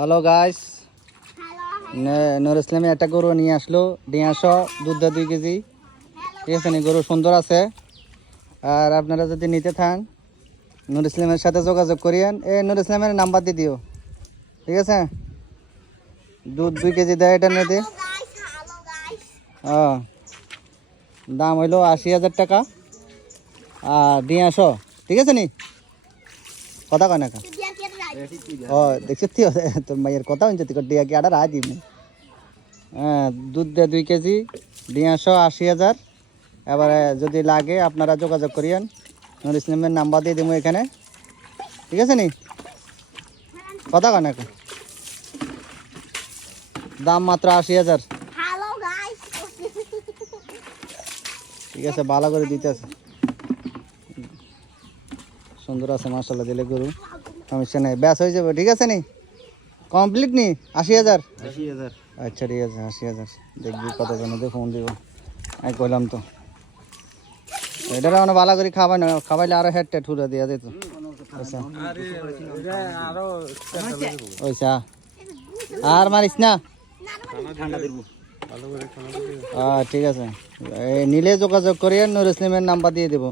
Hello guys, Nur ইসলামে একটা গরু নিয়ে আসলো 150 দুধ 2 কেজি। ঠিক আছে নি, গরু সুন্দর আছে। আর আপনারা যদি নিতে চান নুর ইসলামের সাথে যোগাযোগ করিয়েন। নুর ইসলামের নাম্বার দিয়ে দিও, ঠিক আছে? দুধ 2 কেজি দেয় এটা নিতে। হ্যাঁ, দাম হইলো 80,000 টাকা আর 150, ঠিক আছে নি? কথা কয় না কা? ও দেখছি তোর মায়ের কথা হচ্ছে তুই ডিয়া কি আডার আজ দিবি। হ্যাঁ, দুধ দেয় 2 কেজি, 180,000। এবারে যদি লাগে আপনারা যোগাযোগ করিয়েন। নুর ইসলামের নাম্বার দিয়ে দেবো এখানে, ঠিক আছে নি? কথা কয় না কা? দাম মাত্র 80,000। ঠিক আছে, ভালো করে দিতে আছে, সুন্দর আছে মাশাআল্লাহ। দিলে গরু সমস্যা নেই, ব্যাস হয়ে যাবে, ঠিক আছে নি? কমপ্লিট নি 80,000। আচ্ছা ঠিক আছে, 80,000 দেখবি কত জনকে ফোন দিব। আমি কইলাম তো এটা মানে ভালো করে খাবাই না, খাবাইলে আরো হেড টেট ঠুরা দিয়া যেত। ওইসা আর মারিস না। ঠিক আছে, নিলে যোগাযোগ করিয়ে নুর ইসলামের নাম্বার দিয়ে দেবো।